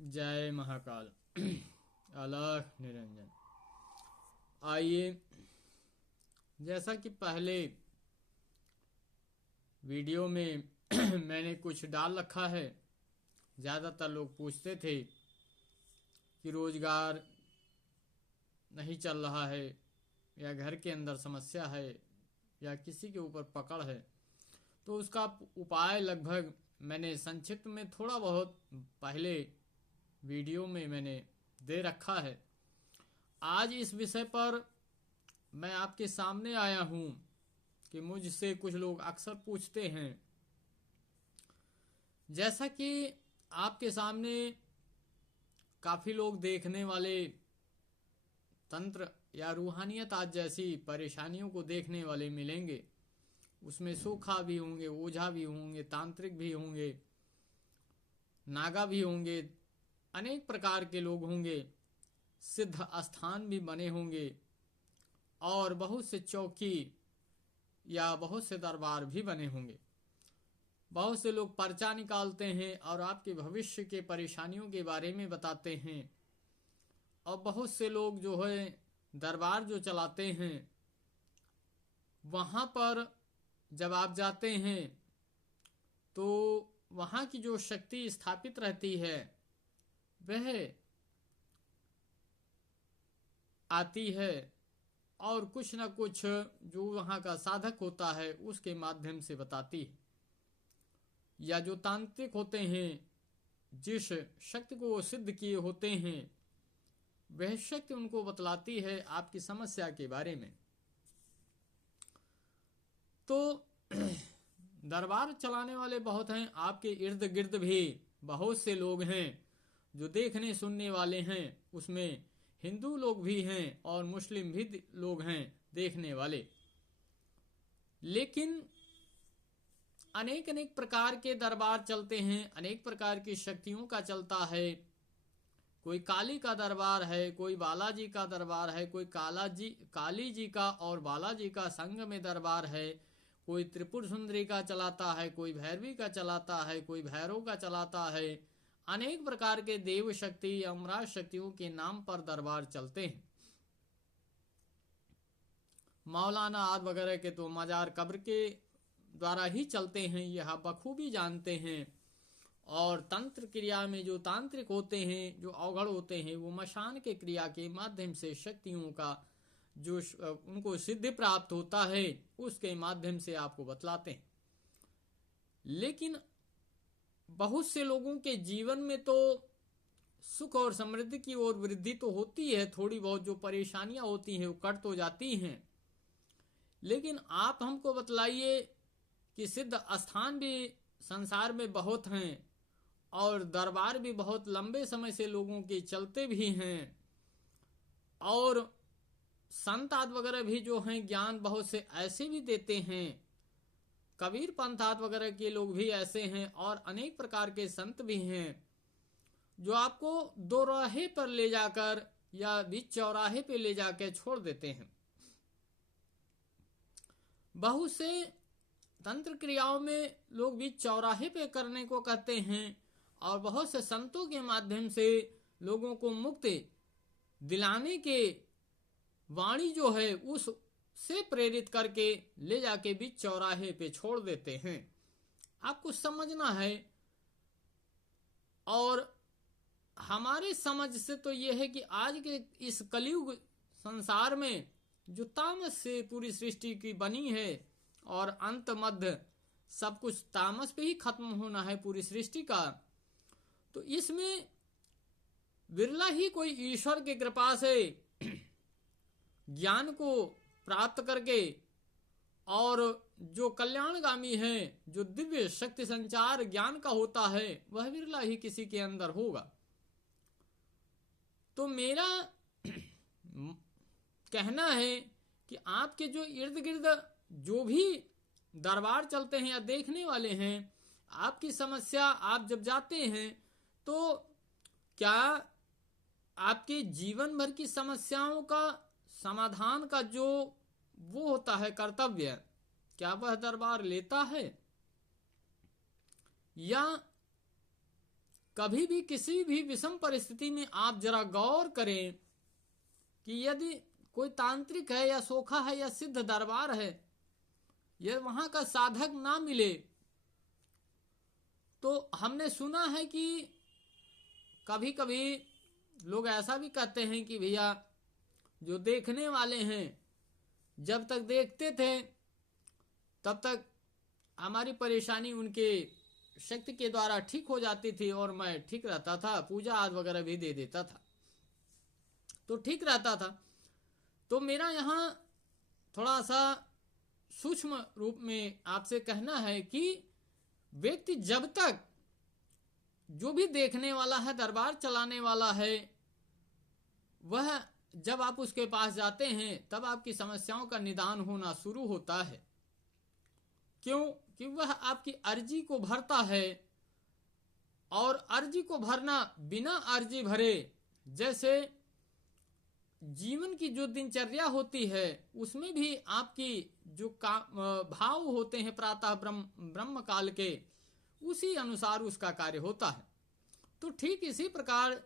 जय महाकाल। अलख निरंजन। आइए, जैसा कि पहले वीडियो में मैंने कुछ डाल रखा है। ज़्यादातर लोग पूछते थे कि रोजगार नहीं चल रहा है, या घर के अंदर समस्या है, या किसी के ऊपर पकड़ है। तो उसका उपाय लगभग मैंने संक्षिप्त में थोड़ा बहुत पहले वीडियो में मैंने दे रखा है। आज इस विषय पर मैं आपके सामने आया हूं कि मुझसे कुछ लोग अक्सर पूछते हैं, जैसा कि आपके सामने काफी लोग देखने वाले तंत्र या रूहानियत आज जैसी परेशानियों को देखने वाले मिलेंगे। उसमें सूखा भी होंगे, ओझा भी होंगे, तांत्रिक भी होंगे, नागा भी होंगे, अनेक प्रकार के लोग होंगे, सिद्ध स्थान भी बने होंगे, और बहुत से चौकी या बहुत से दरबार भी बने होंगे। बहुत से लोग पर्चा निकालते हैं और आपके भविष्य के परेशानियों के बारे में बताते हैं। और बहुत से लोग जो है दरबार जो चलाते हैं, वहां पर जब आप जाते हैं तो वहां की जो शक्ति स्थापित रहती है वह आती है, और कुछ न कुछ जो वहां का साधक होता है उसके माध्यम से बताती है। या जो तांत्रिक होते हैं, जिस शक्ति को वो सिद्ध किए होते हैं, वह शक्ति उनको बतलाती है आपकी समस्या के बारे में। तो दरबार चलाने वाले बहुत हैं, आपके इर्द गिर्द भी बहुत से लोग हैं जो देखने सुनने वाले हैं। उसमें हिंदू लोग भी हैं और मुस्लिम भी लोग हैं देखने वाले। लेकिन अनेक अनेक प्रकार के दरबार चलते हैं, अनेक प्रकार की शक्तियों का चलता है। कोई काली का दरबार है, कोई बालाजी का दरबार है, कोई काली जी का और बालाजी का संग में दरबार है, कोई त्रिपुर सुंदरी का चलाता है, कोई भैरवी का चलाता है, कोई भैरव का चलाता है। अनेक प्रकार के देव शक्ति, अमराज शक्तियों के नाम पर दरबार चलते हैं। मौलाना आदि वगैरह के तो मजार कब्र के द्वारा ही चलते हैं, यह बखूबी जानते हैं। और तंत्र क्रिया में जो तांत्रिक होते हैं, जो अवघड़ होते हैं, वो मशान के क्रिया के माध्यम से शक्तियों का जो उनको सिद्धि प्राप्त होता है उसके माध्यम से आपको बतलाते हैं। लेकिन बहुत से लोगों के जीवन में तो सुख और समृद्धि की ओर वृद्धि तो होती है, थोड़ी बहुत जो परेशानियां होती हैं वो कट तो जाती हैं। लेकिन आप हमको बतलाइए कि सिद्ध स्थान भी संसार में बहुत हैं और दरबार भी बहुत लंबे समय से लोगों के चलते भी हैं, और संत आदि वगैरह भी जो हैं ज्ञान बहुत से ऐसे भी देते हैं। कबीर पंथ आदि वगैरह के लोग भी ऐसे हैं, और अनेक प्रकार के संत भी हैं जो आपको दो राहे पर ले जाकर या बीच चौराहे पे ले जाकर छोड़ देते हैं। बहुत से तंत्र क्रियाओं में लोग बीच चौराहे पे करने को कहते हैं, और बहुत से संतों के माध्यम से लोगों को मुक्ति दिलाने के वाणी जो है उस से प्रेरित करके ले जाके बीच चौराहे पे छोड़ देते हैं। आपको समझना है, और हमारे समझ से तो यह है कि आज के इस कलयुग संसार में जो तामस से पूरी सृष्टि की बनी है, और अंत मध्य सब कुछ तामस पे ही खत्म होना है पूरी सृष्टि का, तो इसमें विरला ही कोई ईश्वर की कृपा से ज्ञान को प्राप्त करके, और जो कल्याणगामी है, जो दिव्य शक्ति संचार ज्ञान का होता है, वह विरला ही किसी के अंदर होगा। तो मेरा कहना है कि आपके जो इर्द गिर्द जो भी दरबार चलते हैं या देखने वाले हैं, आपकी समस्या आप जब जाते हैं तो क्या आपके जीवन भर की समस्याओं का समाधान का जो वो होता है कर्तव्य, क्या वह दरबार लेता है? या कभी भी किसी भी विषम परिस्थिति में आप जरा गौर करें कि यदि कोई तांत्रिक है या सोखा है या सिद्ध दरबार है, यह वहां का साधक ना मिले, तो हमने सुना है कि कभी कभी लोग ऐसा भी कहते हैं कि भैया जो देखने वाले हैं जब तक देखते थे तब तक हमारी परेशानी उनके शक्ति के द्वारा ठीक हो जाती थी और मैं ठीक रहता था, पूजा आदि वगैरह भी दे देता था तो ठीक रहता था। तो मेरा यहाँ थोड़ा सा सूक्ष्म रूप में आपसे कहना है कि व्यक्ति जब तक जो भी देखने वाला है, दरबार चलाने वाला है, वह जब आप उसके पास जाते हैं तब आपकी समस्याओं का निदान होना शुरू होता है। क्यों? कि वह आपकी अर्जी को भरता है, और अर्जी को भरना बिना अर्जी भरे, जैसे जीवन की जो दिनचर्या होती है उसमें भी आपकी जो भाव होते हैं प्रातः ब्रह्म काल के, उसी अनुसार उसका कार्य होता है। तो ठीक इसी प्रकार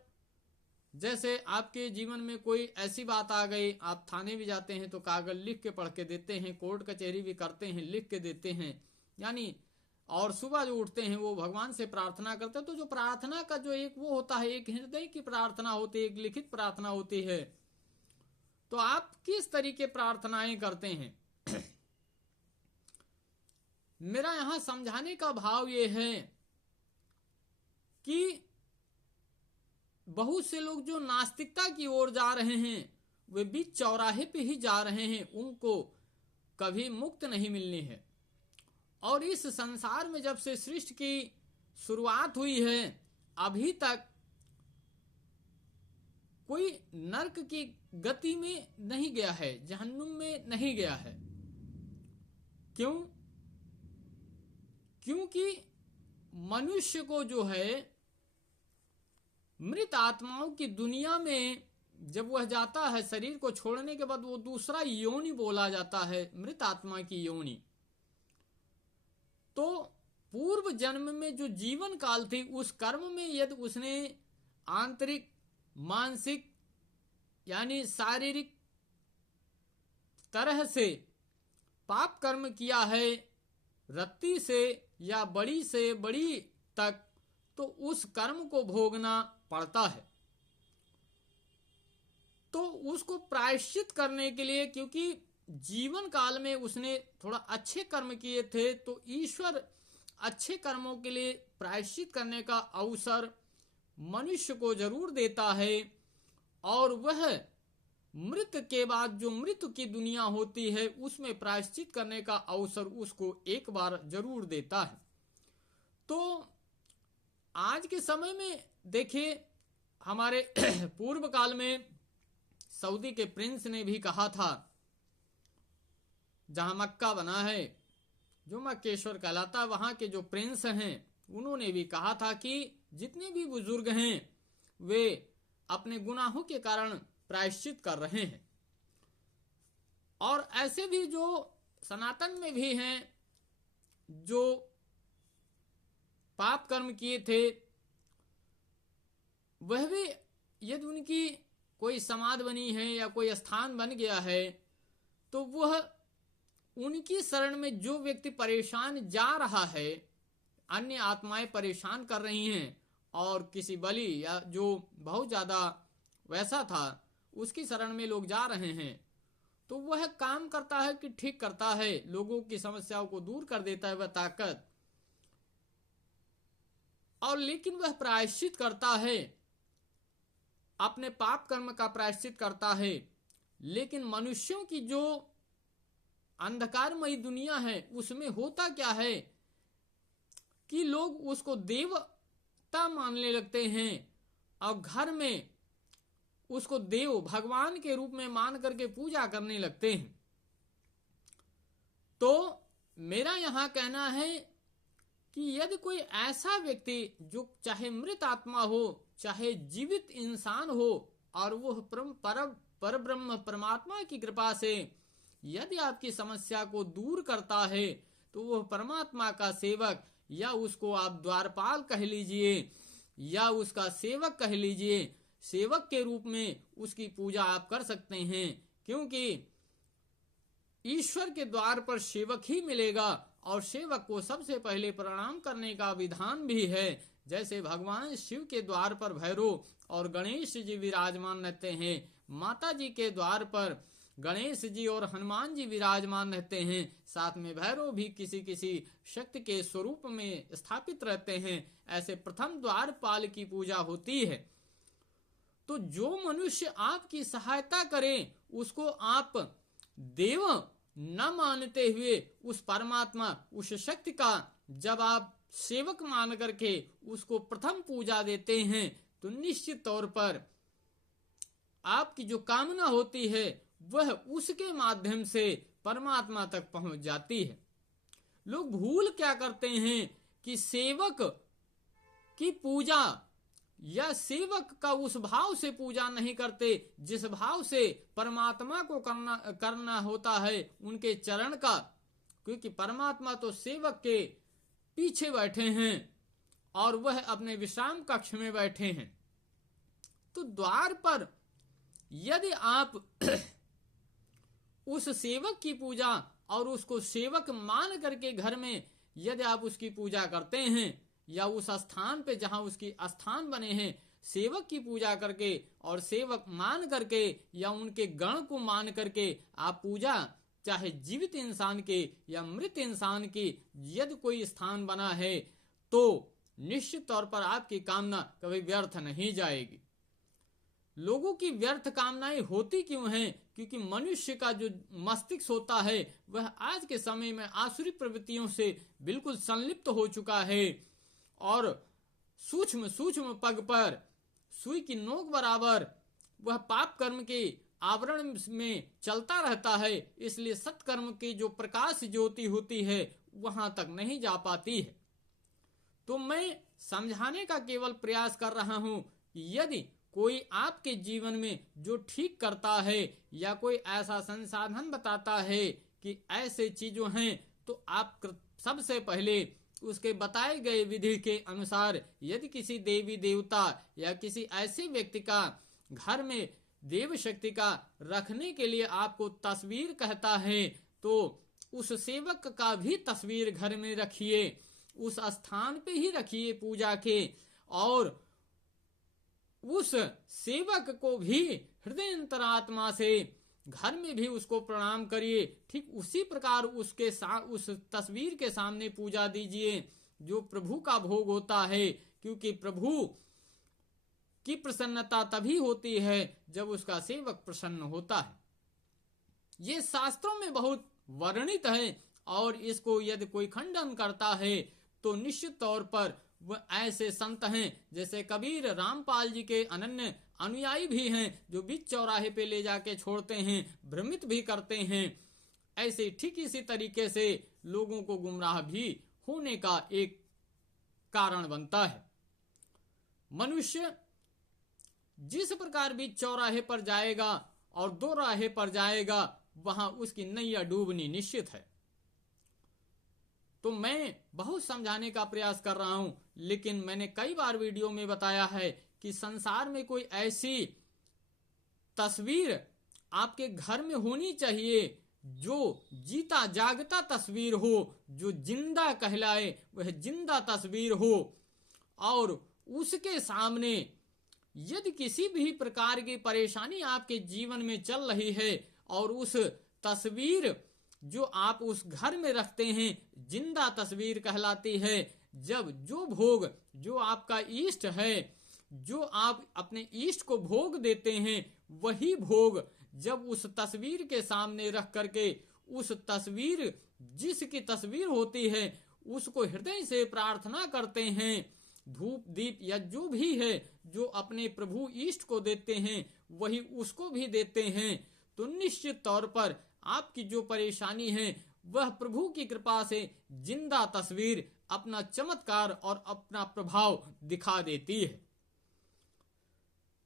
जैसे आपके जीवन में कोई ऐसी बात आ गई, आप थाने भी जाते हैं तो कागज लिख के पढ़ के देते हैं, कोर्ट कचहरी भी करते हैं लिख के देते हैं, यानी और सुबह जो उठते हैं वो भगवान से प्रार्थना करते हैं। तो जो प्रार्थना का जो एक वो होता है, एक हृदय की प्रार्थना होती है, एक लिखित प्रार्थना होती है। तो आप किस तरीके प्रार्थनाएं करते हैं? मेरा यहां समझाने का भाव ये है कि बहुत से लोग जो नास्तिकता की ओर जा रहे हैं, वे बीच चौराहे पे ही जा रहे हैं, उनको कभी मुक्त नहीं मिलनी है। और इस संसार में जब से सृष्टि की शुरुआत हुई है अभी तक कोई नरक की गति में नहीं गया है, जहन्नुम में नहीं गया है। क्यों? क्योंकि मनुष्य को जो है मृत आत्माओं की दुनिया में जब वह जाता है, शरीर को छोड़ने के बाद वो दूसरा योनि बोला जाता है, मृत आत्मा की योनि। तो पूर्व जन्म में जो जीवन काल थी उस कर्म में यदि उसने आंतरिक, मानसिक यानी शारीरिक तरह से पाप कर्म किया है, रत्ती से या बड़ी से बड़ी तक, तो उस कर्म को भोगना पड़ता है। तो उसको प्रायश्चित करने के लिए, क्योंकि जीवन काल में उसने थोड़ा अच्छे कर्म किए थे, तो ईश्वर अच्छे कर्मों के लिए प्रायश्चित करने का अवसर मनुष्य को जरूर देता है। और वह मृत के बाद जो मृत्यु की दुनिया होती है उसमें प्रायश्चित करने का अवसर उसको एक बार जरूर देता है। तो आज के समय में देखिए, हमारे पूर्व काल में सऊदी के प्रिंस ने भी कहा था, जहां मक्का बना है, जो मक्केश्वर कहलाता है, वहां के जो प्रिंस हैं उन्होंने भी कहा था कि जितने भी बुजुर्ग हैं वे अपने गुनाहों के कारण प्रायश्चित कर रहे हैं। और ऐसे भी जो सनातन में भी हैं जो पाप कर्म किए थे, वह भी यदि उनकी कोई समाधि बनी है या कोई स्थान बन गया है, तो वह उनकी शरण में जो व्यक्ति परेशान जा रहा है, अन्य आत्माएं परेशान कर रही हैं, और किसी बलि या जो बहुत ज्यादा वैसा था उसकी शरण में लोग जा रहे हैं, तो वह काम करता है कि ठीक करता है, लोगों की समस्याओं को दूर कर देता है वह ताकत, और लेकिन वह प्रायश्चित करता है, अपने पाप कर्म का प्रायश्चित करता है। लेकिन मनुष्यों की जो अंधकारमयी दुनिया है उसमें होता क्या है कि लोग उसको देवता मानने लगते हैं और घर में उसको देव भगवान के रूप में मान करके पूजा करने लगते हैं। तो मेरा यहां कहना है कि यदि कोई ऐसा व्यक्ति जो चाहे मृत आत्मा हो चाहे जीवित इंसान हो, और वह पर ब्रह्म परमात्मा की कृपा से यदि आपकी समस्या को दूर करता है, तो वह परमात्मा का सेवक, या उसको आप द्वारपाल कह लीजिए, या उसका सेवक कह लीजिए, सेवक के रूप में उसकी पूजा आप कर सकते हैं, क्योंकि ईश्वर के द्वार पर सेवक ही मिलेगा और सेवक को सबसे पहले प्रणाम करने का विधान भी है। जैसे भगवान शिव के द्वार पर भैरव और गणेश जी विराजमान रहते हैं, माता जी के द्वार पर गणेश जी और हनुमान जी विराजमान रहते हैं, साथ में भैरव भी किसी किसी शक्ति के स्वरूप में स्थापित रहते हैं। ऐसे प्रथम द्वारपाल की पूजा होती है। तो जो मनुष्य आपकी सहायता करे उसको आप देव न मानते हुए उस परमात्मा, उस शक्ति का जब आप सेवक मान करके उसको प्रथम पूजा देते हैं तो निश्चित तौर पर आपकी जो कामना होती है वह उसके माध्यम से परमात्मा तक पहुंच जाती है। लोग भूल क्या करते हैं कि सेवक की पूजा या सेवक का उस भाव से पूजा नहीं करते जिस भाव से परमात्मा को करना होता है उनके चरण का, क्योंकि परमात्मा तो सेवक के पीछे बैठे हैं और वह अपने विश्राम कक्ष में बैठे हैं। तो द्वार पर यदि आप उस सेवक की पूजा और उसको सेवक मान करके घर में यदि आप उसकी पूजा करते हैं या उस स्थान पे जहां उसकी स्थान बने हैं सेवक की पूजा करके और सेवक मान करके या उनके गण को मान करके आप पूजा, चाहे जीवित इंसान के या मृत इंसान की यदि कोई स्थान बना है तो निश्चित तौर पर आपकी कामना कभी व्यर्थ नहीं जाएगी। लोगों की व्यर्थ कामनाएं होती क्यों हैं? क्योंकि मनुष्य का जो मस्तिष्क होता है वह आज के समय में आसुरी प्रवृत्तियों से बिल्कुल संलिप्त हो चुका है और सूक्ष्म सूक्ष्म पग पर सुई की नोक बराबर वह पाप कर्म के आवरण में चलता रहता है। इसलिए सत्कर्म की जो प्रकाश ज्योति होती है वहां तक नहीं जा पाती है। तो मैं समझाने का केवल प्रयास कर रहा हूं कि यदि कोई आपके जीवन में जो ठीक करता है या कोई ऐसा संसाधन बताता है कि ऐसे चीजों हैं तो आप सबसे पहले उसके बताए गए विधि के अनुसार यदि किसी देवी देवता या किसी ऐसे व्यक्ति का घर में देव शक्ति का रखने के लिए आपको तस्वीर कहता है तो उस सेवक का भी तस्वीर घर में रखिए, उस स्थान पे ही रखिए पूजा के, और उस सेवक को भी हृदय अंतरात्मा से घर में भी उसको प्रणाम करिए। ठीक उसी प्रकार उसके उस तस्वीर के सामने पूजा दीजिए जो प्रभु का भोग होता है, क्योंकि प्रभु की प्रसन्नता तभी होती है जब उसका सेवक प्रसन्न होता है। ये शास्त्रों में बहुत वर्णित है और इसको यदि कोई खंडन करता है तो निश्चित तौर पर वह ऐसे संत हैं जैसे कबीर रामपाल जी के अनन्य अनुयायी भी हैं जो बीच चौराहे पे ले जाके छोड़ते हैं, भ्रमित भी करते हैं। ऐसे ठीक इसी तरीके से लोगों को गुमराह भी होने का एक कारण बनता है। मनुष्य जिस प्रकार बीच चौराहे पर जाएगा और दो राहे पर जाएगा वहां उसकी नैया डूबनी निश्चित है। तो मैं बहुत समझाने का प्रयास कर रहा हूं, लेकिन मैंने कई बार वीडियो में बताया है कि संसार में कोई ऐसी तस्वीर आपके घर में होनी चाहिए जो जीता जागता तस्वीर हो, जो जिंदा कहलाए, वह जिंदा तस्वीर हो। और उसके सामने यदि किसी भी प्रकार की परेशानी आपके जीवन में चल रही है और उस तस्वीर जो आप उस घर में रखते हैं जिंदा तस्वीर कहलाती है। जब जो भोग जो आपका इष्ट है, जो आप अपने इष्ट को भोग देते हैं, वही भोग जब उस तस्वीर के सामने रख करके उस तस्वीर जिसकी तस्वीर होती है उसको हृदय से प्रार्थना करते हैं, धूप दीप या जो भी है जो अपने प्रभु इष्ट को देते हैं वही उसको भी देते हैं, तो निश्चित तौर पर आपकी जो परेशानी है वह प्रभु की कृपा से जिंदा तस्वीर अपना चमत्कार और अपना प्रभाव दिखा देती है।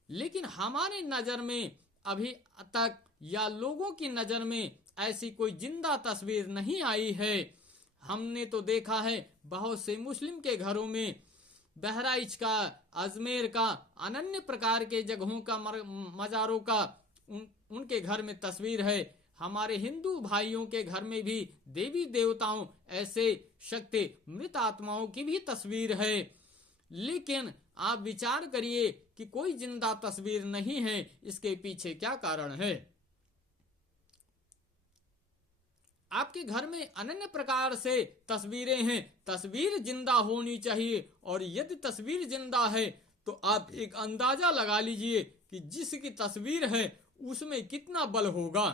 लेकिन हमारे नजर में अभी तक या लोगों की नजर में ऐसी कोई जिंदा तस्वीर नहीं आई है। हमने तो देखा है बहुत से मुस्लिम के घरों में बहराइच का, अजमेर का, अनन्य प्रकार के जगहों का, मजारों का उनके घर में तस्वीर है। हमारे हिंदू भाइयों के घर में भी देवी देवताओं, ऐसे शक्ति, मृत आत्माओं की भी तस्वीर है। लेकिन आप विचार करिए कि कोई जिंदा तस्वीर नहीं है, इसके पीछे क्या कारण है? आपके घर में अनन्य प्रकार से तस्वीरें हैं, तस्वीर जिंदा होनी चाहिए। और यदि तस्वीर जिंदा है तो आप एक अंदाजा लगा लीजिए कि जिसकी तस्वीर है उसमें कितना बल होगा।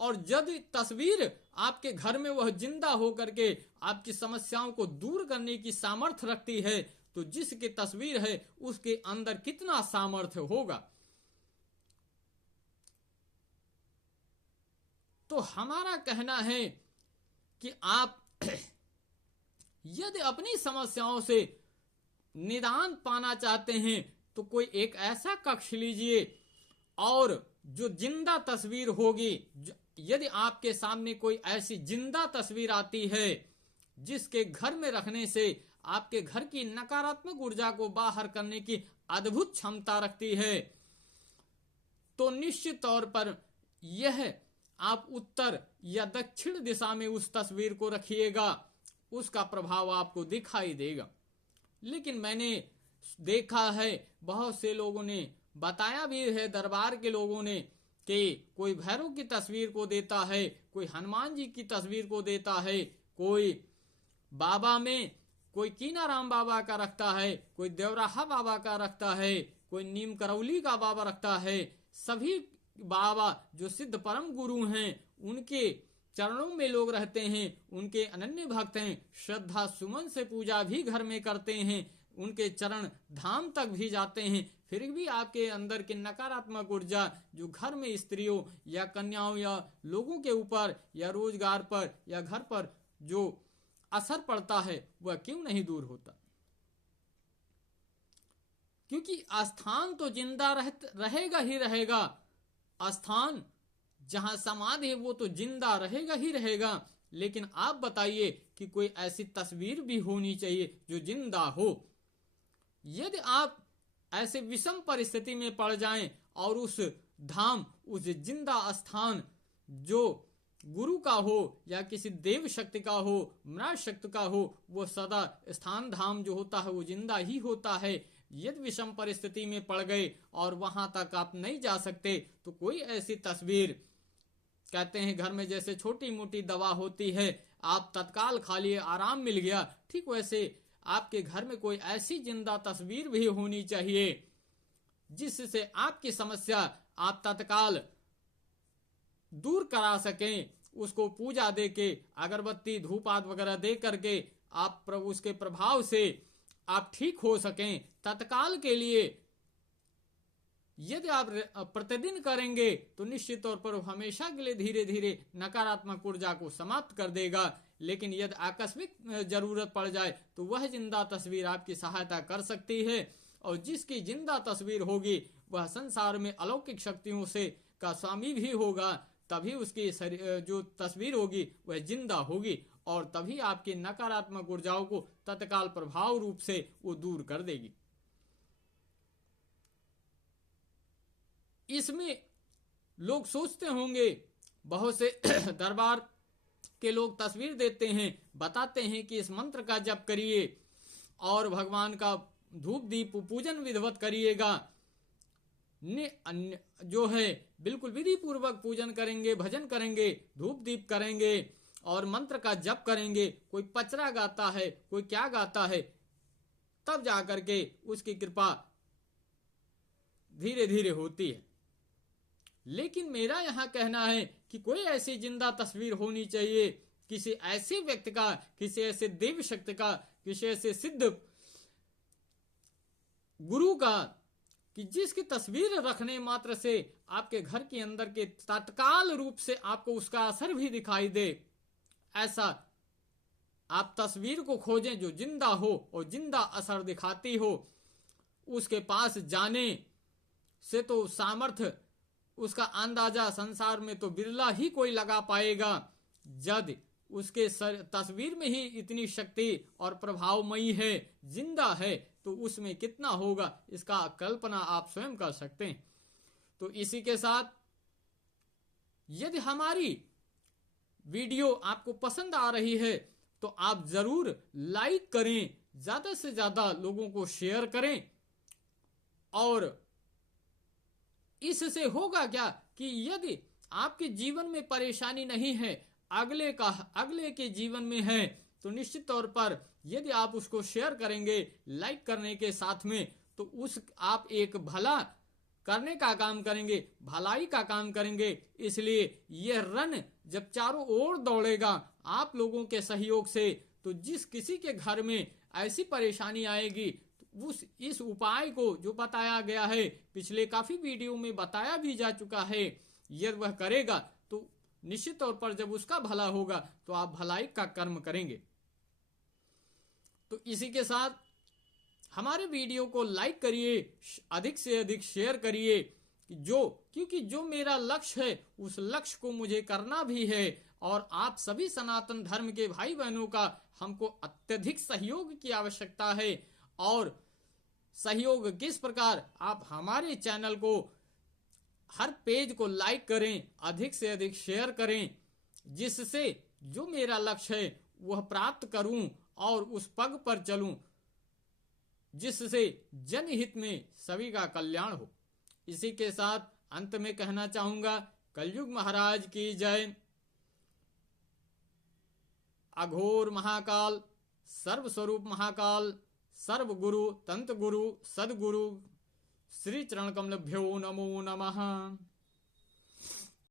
और यदि तस्वीर आपके घर में वह जिंदा होकर के आपकी समस्याओं को दूर करने की सामर्थ्य रखती है, तो जिसकी तस्वीर है उसके अंदर कितना सामर्थ्य होगा। तो हमारा कहना है कि आप यदि अपनी समस्याओं से निदान पाना चाहते हैं तो कोई एक ऐसा कक्ष लीजिए और जो जिंदा तस्वीर होगी। यदि आपके सामने कोई ऐसी जिंदा तस्वीर आती है जिसके घर में रखने से आपके घर की नकारात्मक ऊर्जा को बाहर करने की अद्भुत क्षमता रखती है, तो निश्चित तौर पर यह आप उत्तर या दक्षिण दिशा में उस तस्वीर को रखिएगा, उसका प्रभाव आपको दिखाई देगा। लेकिन मैंने देखा है, बहुत से लोगों ने बताया भी है, दरबार के लोगों ने, कि कोई भैरव की तस्वीर को देता है, कोई हनुमान जी की तस्वीर को देता है, कोई बाबा में कोई कीनाराम बाबा का रखता है, कोई देवराहा बाबा का रखता है, कोई नीम करौली का बाबा रखता है। सभी बाबा जो सिद्ध परम गुरु हैं उनके चरणों में लोग रहते हैं, उनके अनन्य भक्त हैं, श्रद्धा सुमन से पूजा भी घर में करते हैं, उनके चरण धाम तक भी जाते हैं। फिर भी आपके अंदर की नकारात्मक ऊर्जा जो घर में स्त्रियों या कन्याओं या लोगों के ऊपर या रोजगार पर या घर पर जो असर पड़ता है वह क्यों नहीं दूर होता? क्योंकि स्थान तो जिंदा रहेगा ही रहेगा। स्थान जहां समाधि है वो तो जिंदा रहेगा ही रहेगा। लेकिन आप बताइए कि कोई ऐसी तस्वीर भी होनी चाहिए जो जिंदा हो। यदि आप ऐसे विषम परिस्थिति में पड़ जाएं और उस धाम, उस जिंदा स्थान जो गुरु का हो या किसी देव शक्ति का हो, मृत शक्ति का हो, वो सदा स्थान धाम जो होता है वो जिंदा ही होता है। यदि विषम परिस्थिति में पड़ गए और वहां तक आप नहीं जा सकते तो कोई ऐसी तस्वीर, कहते हैं घर में जैसे छोटी मोटी दवा होती है, आप तत्काल खा लिए आराम मिल गया, ठीक वैसे आपके घर में कोई ऐसी जिंदा तस्वीर भी होनी चाहिए जिससे आपकी समस्या आप तत्काल दूर करा सकें। उसको पूजा दे के, अगरबत्ती धूप आदि वगैरह दे करके आप प्रभु उसके प्रभाव से आप ठीक हो सकें तत्काल के लिए। यदि आप प्रतिदिन करेंगे तो निश्चित तौर पर हमेशा के लिए धीरे धीरे नकारात्मक ऊर्जा को समाप्त कर देगा। लेकिन यदि आकस्मिक जरूरत पड़ जाए तो वह जिंदा तस्वीर आपकी सहायता कर सकती है। और जिसकी जिंदा तस्वीर होगी वह संसार में अलौकिक शक्तियों से का स्वामी भी होगा, तभी उसकी जो तस्वीर होगी वह जिंदा होगी और तभी आपकी नकारात्मक ऊर्जाओं को तत्काल प्रभाव रूप से वो दूर कर देगी। इसमें लोग सोचते होंगे, बहुत से दरबार के लोग तस्वीर देते हैं, बताते हैं कि इस मंत्र का जप करिए और भगवान का धूप दीप पूजन विधिवत करिएगा, जो है बिल्कुल विधि पूर्वक पूजन करेंगे, भजन करेंगे, धूप दीप करेंगे और मंत्र का जप करेंगे। कोई पचरा गाता है, कोई क्या गाता है, तब जाकर के उसकी कृपा धीरे धीरे होती है। लेकिन मेरा यहाँ कहना है कि कोई ऐसी जिंदा तस्वीर होनी चाहिए किसी ऐसे व्यक्ति का, किसी ऐसे देव शक्ति का, किसी ऐसे सिद्ध गुरु का, कि जिसकी तस्वीर रखने मात्र से आपके घर के अंदर के तत्काल रूप से आपको उसका असर भी दिखाई दे। ऐसा आप तस्वीर को खोजें जो जिंदा हो और जिंदा असर दिखाती हो। उसके पास जाने से तो सामर्थ्य, उसका अंदाजा संसार में तो बिरला ही कोई लगा पाएगा। यदि उसके तस्वीर में ही इतनी शक्ति और प्रभावमयी है, जिंदा है, तो उसमें कितना होगा इसका कल्पना आप स्वयं कर सकते हैं। तो इसी के साथ यदि हमारी वीडियो आपको पसंद आ रही है तो आप जरूर लाइक करें, ज्यादा से ज्यादा लोगों को शेयर करें। और इससे होगा क्या कि यदि आपके जीवन में परेशानी नहीं है, अगले के जीवन में है, तो निश्चित तौर पर यदि आप उसको शेयर करेंगे लाइक करने के साथ में, तो आप एक भला करने का काम करेंगे, भलाई का काम करेंगे। इसलिए यह रन जब चारों ओर दौड़ेगा आप लोगों के सहयोग से, तो जिस किसी के घर में ऐसी परेशानी आएगी, इस उपाय को जो बताया गया है, पिछले काफी वीडियो में बताया भी जा चुका है, यदि वह करेगा तो निश्चित तौर पर जब उसका भला होगा तो आप भलाई का कर्म करेंगे। तो इसी के साथ हमारे वीडियो को लाइक करिए, अधिक से अधिक शेयर करिए, क्योंकि जो मेरा लक्ष्य है उस लक्ष्य को मुझे करना भी है। और आप सभी सनातन धर्म के भाई बहनों का हमको अत्यधिक सहयोग की आवश्यकता है। और सहयोग किस प्रकार, आप हमारे चैनल को, हर पेज को लाइक करें, अधिक से अधिक शेयर करें, जिससे जो मेरा लक्ष्य है वह प्राप्त करूं और उस पग पर चलूं जिससे जनहित में सभी का कल्याण हो। इसी के साथ अंत में कहना चाहूंगा, कलयुग महाराज की जय। अघोर महाकाल, सर्वस्वरूप महाकाल, सर्वगुरु, तंत्र गुरु, सदगुरु श्री चरण कमलभ्यो नमो नमः।